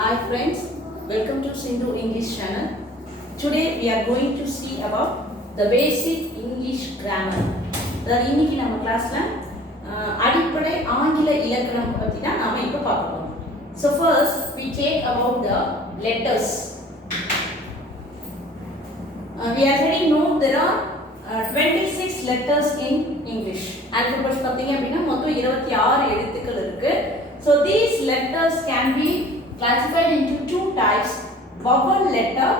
Hi friends, welcome to Sindhu English channel. Today we are going to see about the basic English grammar. அதாவது இன்னைக்கு நம்ம கிளாஸ்ல அடிப்படை ஆங்கில இலக்கணம் பத்தி தான் நாம இப்ப பார்க்க போறோம். So first we take about the letters. We already know there are 26 letters in English. Alphabet பார்த்தீங்க அப்படினா மொத்தம் 26 எழுத்துக்கள் இருக்கு. So these letters can be classified into two types: vowel letter,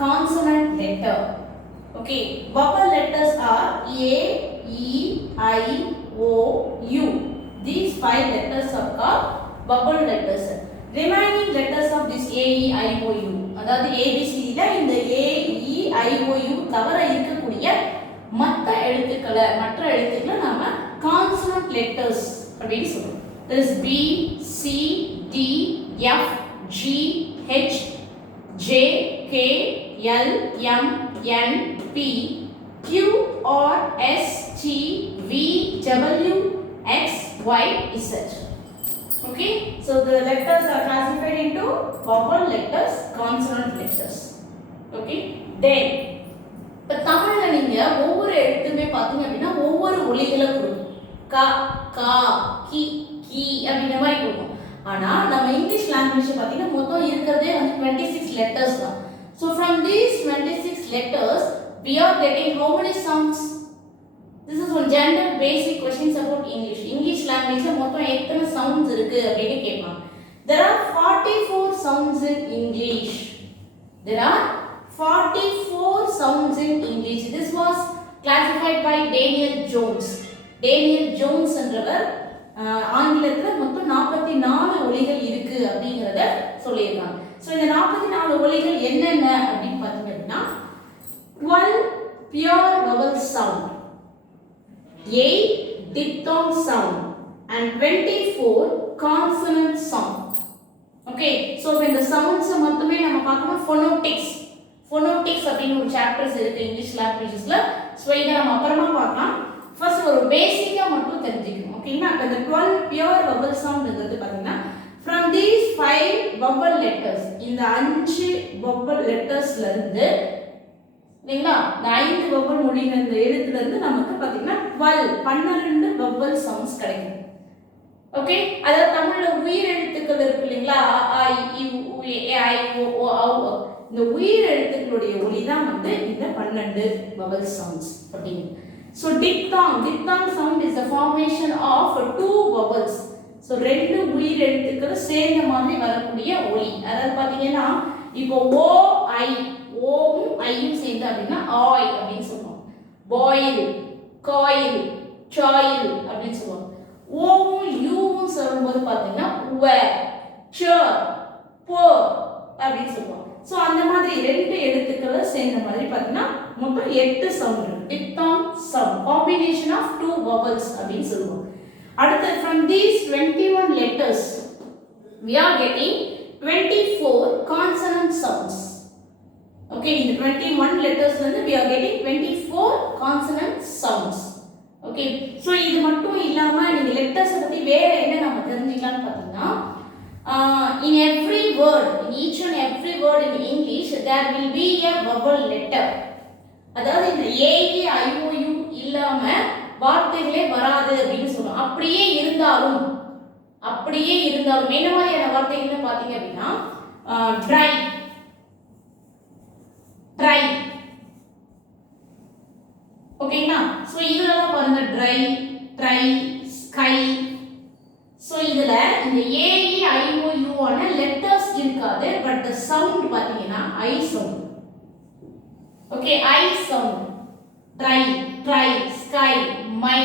consonant letter. Okay, vowel letters are A, E, I, O, U. These five letters are called vowel letters. Remaining letters of this A, E, I, O, U. அதாவது ABCD ல இந்த A, E, I, O, U தவிர இருக்கக்கூடிய மற்ற எழுத்துக்களை நாம consonant letters அப்படின்னு சொல்றோம். There is B, C, D, F, G, H, J, K, L, M, N, P, Q, R, S, T, V, W, X, Y, Z. Okay, so the letters are classified into vowel letters, consonant letters. Okay, then இப்ப தமிழ்ல நீங்க ஒவ்வொரு எழுத்துமே பாத்தீங்க அப்படின்னா ஒவ்வொரு ஒலிகளை கொடுக்கும். க, கா, கி, கி அப்படிங்கிற மாதிரி கொடுக்கும். ஆனா நம்ம இங்கிலீஷ் லாங்குவேஜ் பாத்தீங்கன்னா மொத்தம் இருக்கிறதே வந்து 26 letters தான். So from these 26 letters we are getting how many sounds? This is one general basic questions about English. English language ல மொத்தம் எத்தனை sounds இருக்கு அப்படினு கேட்பாங்க. There are 44 sounds in English. There are 44 sounds in English. This was classified by Daniel Jones. Daniel Jones என்றவர் ஆங்கிலத்துல மொத்தம் 44 ஒலிகள் இருக்கு அப்படிங்கறத சொல்லியிருக்காங்க. சோ இந்த 44 ஒலிகள் என்னென்ன அப்படினு பாத்தீங்க அப்படினா 12 pure vowel sound, 8 diphthong sound and 24 consonant sound. Okay, so when the sounds மொத்தமே நம்ம பார்க்கணும் phonetics அப்படின ஒரு சாப்டர்ஸ் இருக்கு இங்கிலீஷ் லாங்குவேஜஸ்ல. சோ இத நம்ம அப்புறமா பார்க்கலாம். ஃபர்ஸ்ட் ஒரு பேசிக்கா மட்டும் தெரிஞ்சுக்கணும். ஓகேங்களா? அப்ப இந்த 12 pure vowel sound ங்கிறது பாத்தீங்கன்னா from these 5 vowel letters, இந்த 5 vowel lettersல இருந்து இல்லைங்களா இந்த 5 vowel மொழியில இந்த எழுத்துல இருந்து நமக்கு பாத்தீங்கன்னா 12 vowel sounds கிடைக்கும். ஓகே, அதாவது தமிழ்ல உயிர் எழுத்துக்கள் இருக்கு இல்லைங்களா அ இ உ ஏ ஐ ஓ ஓ ஔ. இந்த உயிர் எழுத்துக்களுடைய ஒலி தான் வந்து இந்த 12 vowel sounds அப்படிங்க. So diphthong sound is the formation of two vowels. So ரெண்டு உயிர் எழுத்துக்கள் சேர்ந்த மாதிரி வரக்கூடிய ஒலி. அதாவது பாத்தீங்கன்னா இப்போ ஓ ஐ, ஓவும் ஐயும் சேர்ந்து அப்படினா ஆய் அப்படினு சொல்றோம். பாயில், காயில், சாயில் அப்படினு சொல்றோம். ஓவும் யூவும் சேரும்போது பாத்தீங்கன்னா உவ, ச, ப அப்படினு சொல்றோம். சோ அந்த மாதிரி ரெண்டு எழுத்துக்கள் சேர்ந்த மாதிரி பாத்தீங்கன்னா மொத்தம் 8 சவுண்ட் இருக்கு. diphthong sound, combination of two vowels அப்படினு சொல்லுவோம். அடுத்து from these 21 letters we are getting 24 consonant sounds. Okay, இந்த 21 letters ல இருந்து we are getting 24 consonant sounds. Okay, so இது மட்டும் இல்லாம நீங்க letters பத்தி வேற என்ன நாம தெரிஞ்சிக்கலாம்னு பாத்தீங்கன்னா in every word, in each and every word in English there will be a vowel letter. அதாவது இந்த A, E, I, O, U இல்லாம வார்த்தைகளே வராது அப்படினு சொல்றோம். அப்படியே இருந்தாலும் என்ன மாதிரியான வார்த்தைகள்னு பாத்தீங்க அப்படினா dry, ஓகேங்களா? சோ இதெல்லாம் பாருங்க dry, try, sky. சோ இதுல இந்த A, E, I, O, U ஆன letters இருக்காது. but the sound பாத்தீங்கன்னா I sound. Okay, I sound, try, sky, my.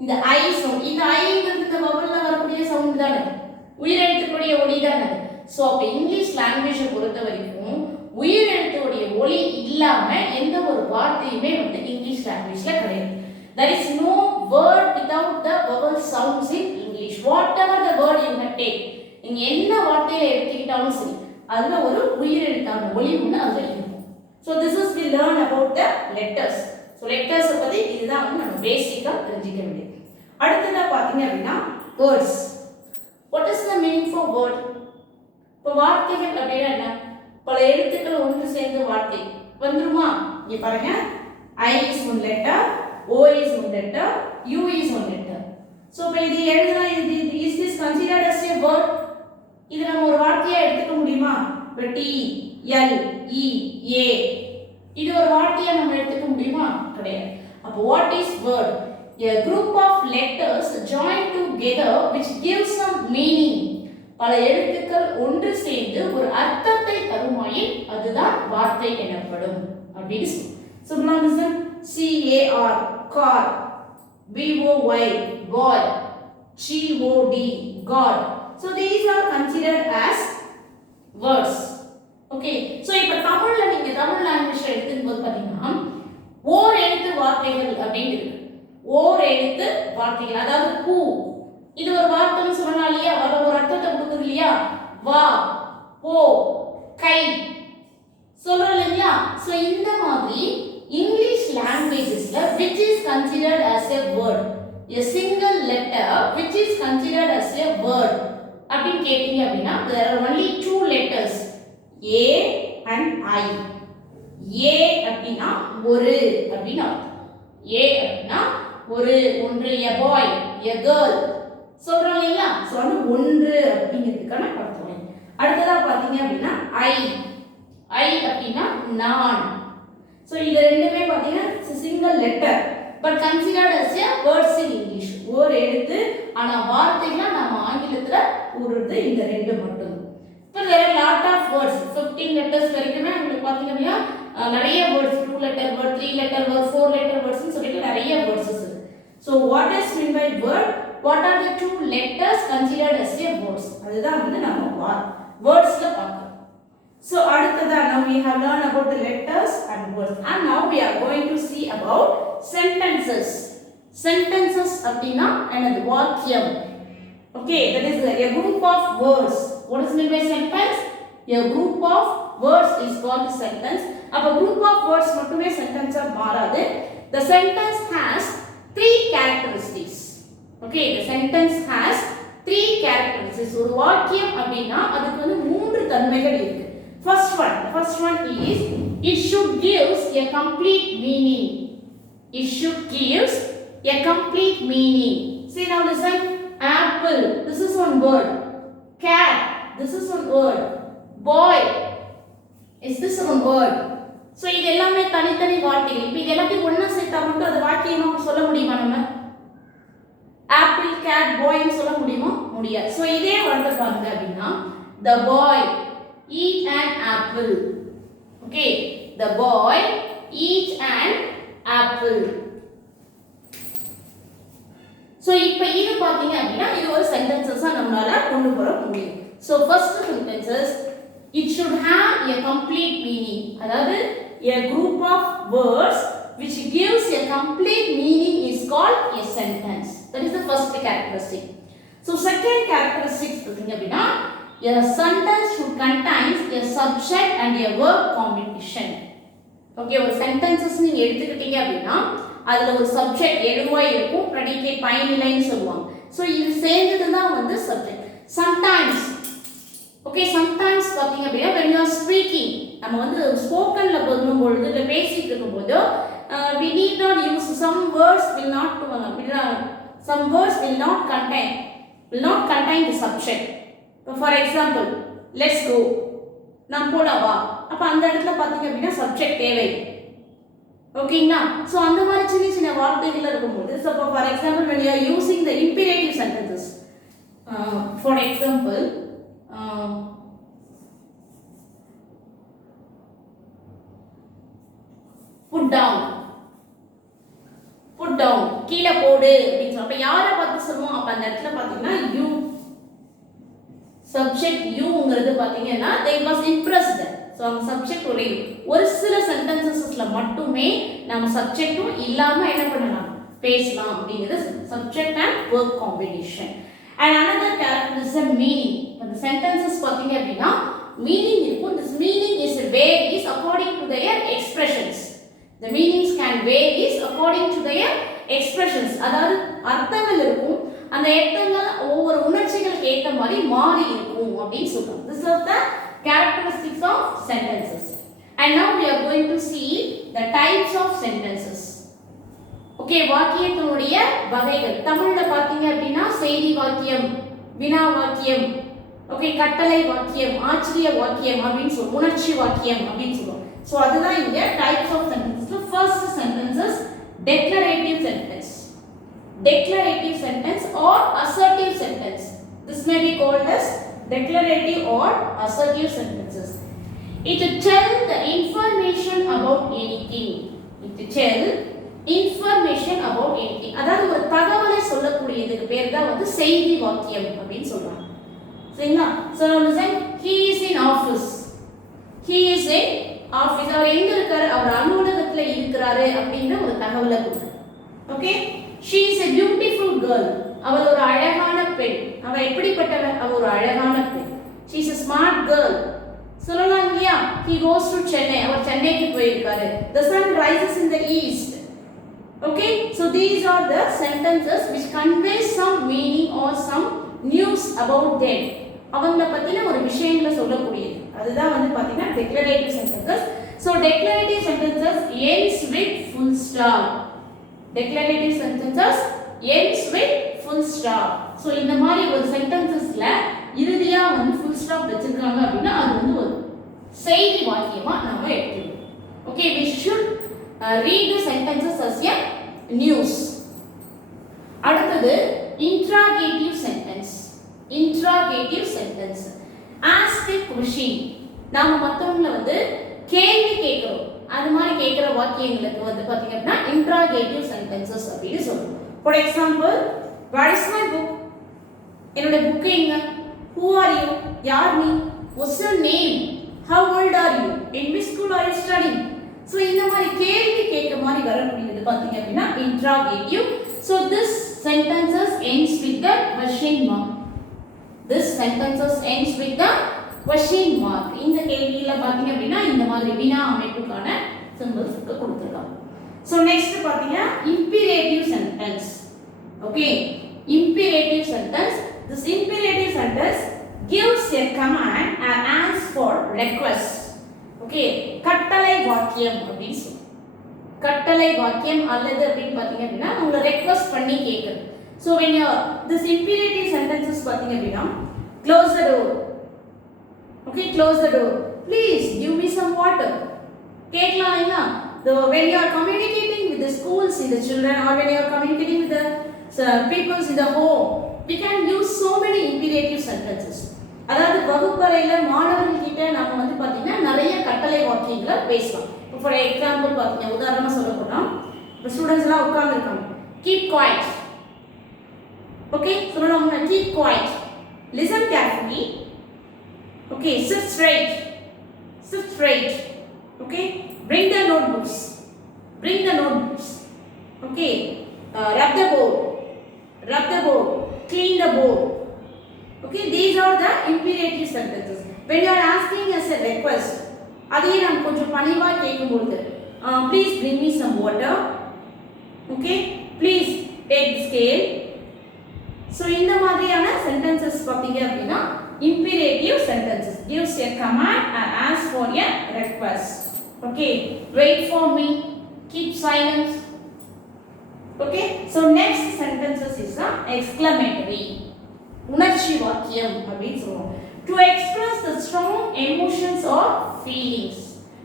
இந்த I sound, இந்த I ங்கிறது இந்த vowelல வரக்கூடிய sound தானே, உயிரெழுத்துக்களுடைய ஒலி தானே. சோ அப்ப இங்கிலீஷ் லாங்குவேஜை பொறுத்த வரைக்கும் உயிரெழுத்துடைய ஒலி இல்லாம எந்த ஒரு வார்த்தையுமே வந்து இங்கிலீஷ் லாங்குவேஜ்ல கிடையாது. There is no word without the vowel sounds in English. Whatever the word you have take, நீங்க என்ன வார்த்தையை எடுத்துக்கிட்டாலும் சரி அதுல ஒரு உயிரெழுத்தான ஒலி ஒன்று அதுல இருக்கும். So this is we learn about the letters. So letters பத்தி இதுதான் வந்து நம்ம பேசிக்கா தெரிஞ்சிக்க வேண்டியது. அடுத்ததா பாத்தீங்க அப்படினா words. What is the meaning for word? இப்போ வார்த்தைகள் அப்படின்னா என்ன? பல எழுத்துக்கள் ஒன்று சேர்ந்து வார்த்தை வந்துருமா? இங்க பாருங்க, I is one letter, O is one letter, U is one letter. So இப்போ இது எழுதுனா இது is this considered as a word? இது நம்ம ஒரு வார்த்தையா எடுத்துக்க முடியுமா? இப்போ T, L, E, A இது ஒரு வார்த்தையா நம்ம எடுத்துக்க முடியுமா? கிடையாது. அப்போ what is word? A group of letters joined together which gives some meaning. பல எழுத்துக்கள் ஒன்று சேர்ந்து ஒரு அர்த்தத்தை தருமாயின் அதுதான் வார்த்தை எனப்படும் அப்படின்னு சொல்லுவாங்க. CAR car, BOY boy, GOD god. So these are considered as words. Okay, so இப்ப தமிழ்ல நீங்க தமிழ் லாங்குவேஜ் எடுக்கும்போது பாத்தீங்கன்னா ஓர் எழுத்து வார்த்தைகள் அப்படின்னு இருக்கு. ஓர் எழுத்து வார்த்தைகள், அதாவது பூ இது ஒரு வார்த்தைன்னு சொல்லலாம் இல்லையா? ஒரு அர்த்தத்தை கொடுக்குது இல்லையா? வா, போ, கை சொல்றோம் இல்லையா? சோ இந்த மாதிரி English லாங்குவேஜஸ்ல which is considered as a word, a single letter which is considered as a word அப்படின்னு கேட்டீங்க அப்படின்னா there are only two letters A and I. A அப்படின்னா ஒரு அப்படின்னா A அப்படின்னா ஒரு ஒன்று, a boy, a girl சொல்றோம் இல்லையா? சோ அது ஒன்று அப்படிங்கிறதுக்கான அர்த்தம். அடுத்ததா பாத்தீங்க அப்படின்னா I அப்படின்னா நான். சோ இது ரெண்டுமே பாத்தீங்கன்னா single letter but considered as a words in English. ஒரு எழுத்து ஆனா வார்த்தைகளா நாம ஆங்கிலத்துல கூறுறது இந்த ரெண்டு மட்டும். இப்போ there are lot of words, 15 letters வரைக்குமே உங்களுக்கு பாத்தீங்க அப்படின்னா நிறைய words, 2 letter word, 3 letter word, 4 letter words னு சொல்லிட்டு நிறைய words இருக்கு. So what is meant by word? What are the two letters considered as a words? அதுதான் வந்து நம்ம wordsல பார்க்கணும். So அடுத்ததா now we have learned about the letters and words, and now we are going to see about sentences. Sentences அப்படினா என்னது? வாக்கியம். Okay, that is a group of words. What is meant by sentence? A group of words is called a sentence. அப்ப group of words மட்டுமே sentence ஆ மாறாது. The sentence has three characteristics. Okay, the sentence has three characteristics. ஒரு வாக்கியம் அப்படினா அதுக்கு வந்து மூன்று தன்மைகள் இருக்கு. First one is it should gives a complete meaning. It should gives a complete meaning. See now listen. Apple, this is one word. Cat, this is one word. Boy, is this one word? So இது எல்லாமே தனித்தனி வார்த்தைகள். இப்போ இது எல்லாத்தையும் ஒண்ணா சேர்த்தா மட்டும் அது வாக்கியமா சொல்ல முடியுமா நம்ம? Apple, cat, boy னு சொல்ல முடியுமா? முடியாது. So இதே வார்த்தை பாருங்க அப்படினா the boy eat an apple. Okay, the boy eat an apple. So இப்போ இது பாத்தீங்க அப்படினா இது ஒரு சென்டென்சஸா நம்மளால கொண்டு வர முடியும். So first sentences it should have a complete meaning. அதாவது a group of words which gives a complete meaning is called a sentence. That is the first characteristic. So second characteristic பாத்தீங்க அப்படினா a sentence should contain a subject and a verb combination. Okay, ஒரு sentences நீங்க எடுத்துக்கிட்டீங்க அப்படினா அதுல ஒரு subject எழுவாய் இருக்கும், predicate பயனிலைன்னு சொல்லுவாங்க. சோ இது சேர்ந்தது தான் வந்து சப்ஜெக்ட். sometimes okay, sometimes பாத்தீங்க அப்படினா when you are speaking நம்ம வந்து ஸ்போக்கன்ல பண்ணும் பொழுது இல்ல பேசிட்டு இருக்கும்போது we need not use some words will not contain the subject. For example, let's go, நாம் போலாவா, அப்ப அந்த இடத்துல பாத்தீங்க அப்படினா சப்ஜெக்ட் தேவை. ஓகேங்களா? சோ அந்த மாதிரி சின்ன சின்ன வார்த்தைகள் இருக்கும்போது so for example when you are using the imperative sentences, for example put down கீழ போடு அப்படினு சொல்றப்ப யாரை பார்த்து சொல்லுவோம்? அப்ப அந்த இடத்துல பாத்தீங்கன்னா you subject youங்கிறது பாத்தீங்கன்னா they was impressed. So அந்த சப்ஜெக்ட் ஒரு சில சென்டென்சஸ்ல மட்டுமே நம்ம சப்ஜெக்ட்டும் இல்லாம என்ன பண்ணலாம்? பேசலாம் அப்படிங்கிறது subject and verb combination. And another character is a meaning. அந்த சென்டென்சஸ் பாத்தீங்க அப்படின்னா meaning இருக்கும். This meaning is varies according to their expressions. The meanings can varies according to their expressions. அதாவது அர்த்தங்கள் இருக்கும், அந்த எண்ணங்கள் ஒவ்வொரு உணர்ச்சிகளுக்கு ஏற்ற மாதிரி மாறி இருக்கும் அப்படின்னு சொல்றோம். This is the characteristics of sentences. And now we are going to see the types of sentences. Okay, வாக்கியத்தினுடைய வகைகள். தமிழ்ல பாத்தீங்க அப்படின்னா செய்தி வாக்கியம், வினா வாக்கியம், ஓகே, கட்டளை வாக்கியம், ஆச்சரிய வாக்கியம் அப்படின்னு சொல்லுவோம், உணர்ச்சி வாக்கியம் அப்படின்னு சொல்லுவோம். So அதுதான் இங்க types of sentences. First sentence is declarative sentence. Declarative sentence or assertive sentence. This may be called as declarative or assertive sentences. It tell the information about anything. It tell information about anything. அதாவது ஒரு தகவலை சொல்லக்கூடியதுக்கு பேர் தான் வந்து செய்தி வாக்கியம் அப்படின்னு சொல்றாங்க. சரிங்களா? So now listen, he is in office. He is in office. அவர் எங்க இருக்காரு? அவர் அலுவலகத்துல இருக்கிறாரு அப்படிங்கிற ஒரு தகவலை கொடுக்குது. Okay? She is a beautiful girl. அவள் ஒரு அழகான பெண். அவ எப்படிப்பட்டவ? அவ ஒரு அழகான பெண். She is a smart girl. சொல்லலாம் இல்லையா? He goes to Chennai. அவர் சென்னைக்கு போயிருக்காரு. The sun rises in the east. Okay, so these are the sentences which convey some meaning or some news about them. அவங்கள பத்தின ஒரு விஷயங்களை சொல்லக்கூடியது. அதுதான் வந்து பாத்தீங்கன்னா declarative sentences. So declarative sentences ends with full stop. Declarative sentences ends with full stop. So இந்த மாதிரி ஒரு sentencesல இறுதியா வந்து full stop வச்சிருக்காங்க அப்படின்னா அது வந்து ஒரு செய்தி வாக்கியமா நாம எடுத்துக்கணும். Okay, we should read the sentences as a news. அடுத்தது interrogative sentence. Interrogative sentence. Ask a question. நாம மத்தவங்கள வந்து கேள்வி கேக்குறோம். அது மாதிரி கேக்குற வாக்கியங்களுக்கு வந்து பாத்தீங்க அப்படின்னா interrogative sentences அப்படி சொல்றோம். For example, where is my book? என்னோட புக் எங்க? Who are you? யார் நீ? What's your name? How old are you? In which school are you studying? So இந்த மாதிரி கேள்வி கேட்க மாதிரி வரக்கூடியது பாத்தீங்க அப்படின்னா interrogative. So this sentences ends with the question mark. This sentences ends with the question mark. இந்த கேள்வியில பாத்தீங்க அப்படின்னா இந்த மாதிரி வினா அமைப்புக்கான symbols கொடுத்திருக்காங்க. So next பாத்தீங்க imperative sentence. Okay, imperative sentence. This imperative sentence gives a command and asks for request. Okay, கட்டளை வாக்கியம் அப்படின்னு சொல்லுவோம். கட்டளை வாக்கியம் அல்லது அப்படின்னு பாத்தீங்க அப்படின்னா உங்களை ரெக்வெஸ்ட் பண்ணி கேக்குறது. So when you this imperative sentences பாத்தீங்க அப்படின்னா close the door. Okay, close the door. Please give me some water. கேட்கலாம் இல்லையா? When you are communicating with the schools in the children or when you are communicating with the peoples in the home, we can use so many imperative sentences. அதாவது வகுப்பறையில மாணவர்கள் கிட்ட நாம வந்து பாத்தீங்கன்னா நிறைய கட்டளை வாக்கியங்களை பேசலாம். ஃபார் எக்ஸாம்பிள் பாத்தீங்கன்னா உதாரணமா சொல்ல போனா இப்ப ஸ்டூடண்ட்ஸ் எல்லாம் உட்கார்ந்து இருக்காங்க. Keep quiet. Okay, சொல்லலாம் keep quiet. Listen carefully. Okay, sit straight. Sit straight. Okay, bring the notebooks. Bring the notebooks. Okay, rub the board. Rub the board. Clean the board. Okay, these are the imperative sentences. When you are asking as a request, அதையே நாம் கொஞ்சம் பணிவா கேட்கும்போது please bring me some water. Okay, please take the scale. So இந்த மாதிரியான sentences பாத்தீங்க அப்படின்னா imperative sentences gives a command and asks for a request. Okay, wait for me, keep silence. Okay, so next sentences is the exclamatory. உணர்ச்சி வாக்கியம் அப்படின்னு சொல்லுவோம். To express the strong emotions or feelings.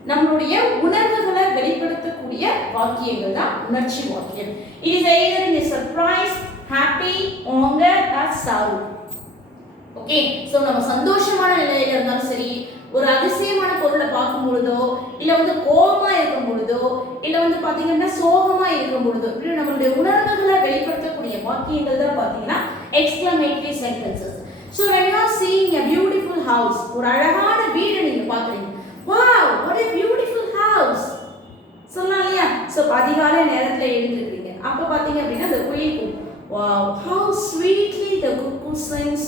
நம்மளுடைய உணர்வுகளை வெளிப்படுத்தக்கூடிய வாக்கியங்கள் தான் உணர்ச்சி வாக்கியம். It is either in a surprise, happy, anger or sorrow. Okay, so நம்ம சந்தோஷமான நிலையில இருந்தாலும் சரி, ஒரு அதிசயமான பொருளை பார்க்கும் பொழுதோ இல்ல வந்து கோபமா இருக்கும் பொழுதோ இல்ல வந்து பாத்தீங்கன்னா சோகமா இருக்கும் பொழுதோ இப்படி நம்மளுடைய உணர்வுகளை வெளிப்படுத்தக்கூடிய வாக்கியங்கள் தான் பாத்தீங்கன்னா exclamatory sentences. So when you are seeing a beautiful house, ஒரு அழகான வீடு நீங்க பாக்குறீங்க, wow, what a beautiful house சொல்லலாம் இல்லையா? So அதிகாலை நேரத்துல எழுந்திருக்கீங்க, அப்ப பாத்தீங்க அப்படின்னா the குயில் கூவும், wow, how sweetly the cuckoo sings.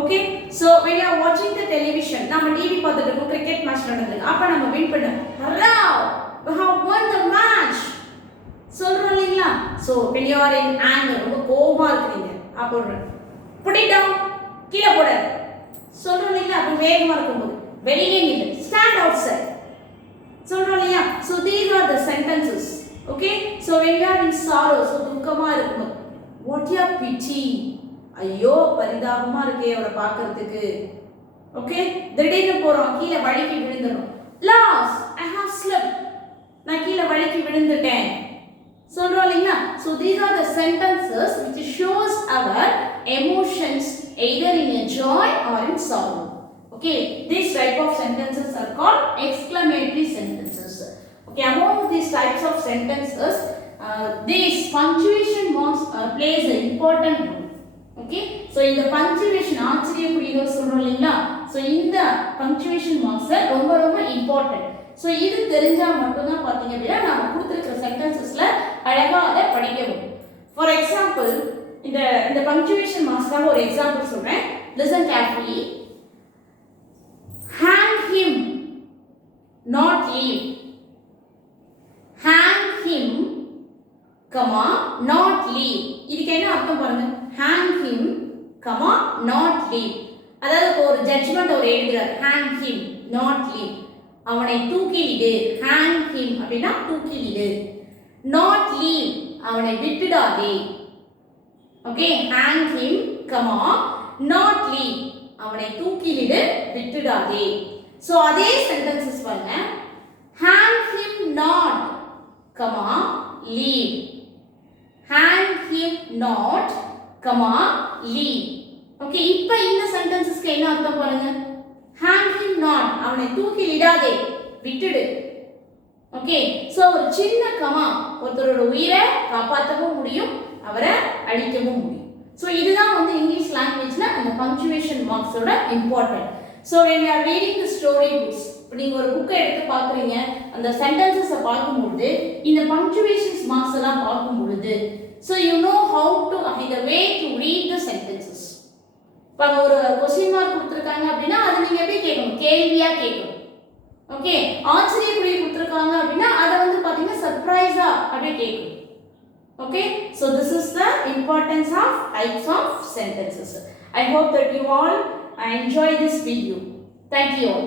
Okay, so when you are watching the television, நம்ம டிவி பார்த்துட்டு இருக்கோம், கிரிக்கெட் மேட்ச் நடக்குது, அப்ப நம்ம வின் பண்ணோம், hurrah, we have won the match. சொல்றோம் இல்லைங்களா? so when you are in anger ரொம்ப கோவமா இருக்கீங்க அப்போ put it down கீழ போடாத சொல்றோம் இல்லைங்களா? அப்போ வேகமா இருக்கும்போது வெளியே நில்லு stand outside சொல்றோம் இல்லையா? so these are the sentences. okay, so when you are in sorrow, so துக்கமா இருக்கும்போது what your pity, ஐயோ பரிதாபமா இருக்கே அவரை பார்க்கிறதுக்கு. ஓகே, திடீர்னு போறோம் கீழே வழுக்கி விழுந்துறோம் lost, I have slipped, நான் கீழே வழுக்கி விழுந்துட்டேன் சொல்றோம் இல்லைங்களா? so these are the sentences which shows our emotions either in a joy or in sorrow. okay, these type of sentences are called exclamatory sentences. okay, among these types of sentences these punctuation marks plays an important role. okay, so இந்த punctuation ஆச்சரிய குறியீடு சொல்றோம் இல்லைங்களா? so இந்த punctuation marks ரொம்ப ரொம்ப important. so இது தெரிஞ்சா மட்டும் தான் பாத்தீங்க அப்படினா நாம கொடுத்திருக்கிற sentencesல அழகா அதை படிக்க முடியும். for example இந்த punctuation marksக்காக ஒரு எக்ஸாம்பிள் சொல்றேன், listen carefully. hang him not leave, hang him comma not leave, இதுக்கு என்ன அர்த்தம் பாருங்க, hang him comma not leave, அதாவது ஒரு ஜட்ஜ்மென்ட் ஒரு எழுதுறார் hang him not leave, அவனை தூக்கிலிடு, hang him அப்படினா தூக்கிலிடு, not leave அவனை விட்டுடாதே. okay, hang him comma not leave அவனை தூக்கிலிடு விட்டுடாதே. so அதே சென்டென்சஸ் பாருங்க, hang him not comma leave, hang him not comma leave. okay, இப்போ இந்த சென்டென்சஸ்க்கு என்ன அர்த்தம் பாருங்க, hang him not அவனை தூக்கிலிடாதே விட்டுடு. okay, so ஒரு சின்ன கமா ஒருத்தரோட உயிரை காப்பாற்றவும் முடியும், அவரை அழிக்கவும் முடியும். so இதுதான் வந்து இங்கிலீஷ் லாங்குவேஜ்ல அந்த பங்க்சுவேஷன் மார்க்ஸோட important. so when you are reading the story books, இப்போ நீங்க ஒரு புக்கை எடுத்து பார்க்குறீங்க, அந்த சென்டென்சஸை பார்க்கும்போது இந்த பங்க்சுவேஷன்ஸ் மார்க்ஸ் எல்லாம் பார்க்கும்பொழுது so you know how to the way to read the sentences. இப்போ ஒரு கொஸ்டின் மார்க் கொடுத்துருக்காங்க அப்படின்னா அதை நீங்க எப்படி கேட்கணும், கேள்வியா கேட்கணும். ஓகே, ஆச்சரிய குறி கொடுத்துருக்காங்க அப்படின்னா அதை வந்து பாத்தீங்கன்னா சர்ப்ரைஸா அப்படியே கேட்கணும். okay, so this is the importance of types of sentences. I hope that you all enjoy this video. Thank you all.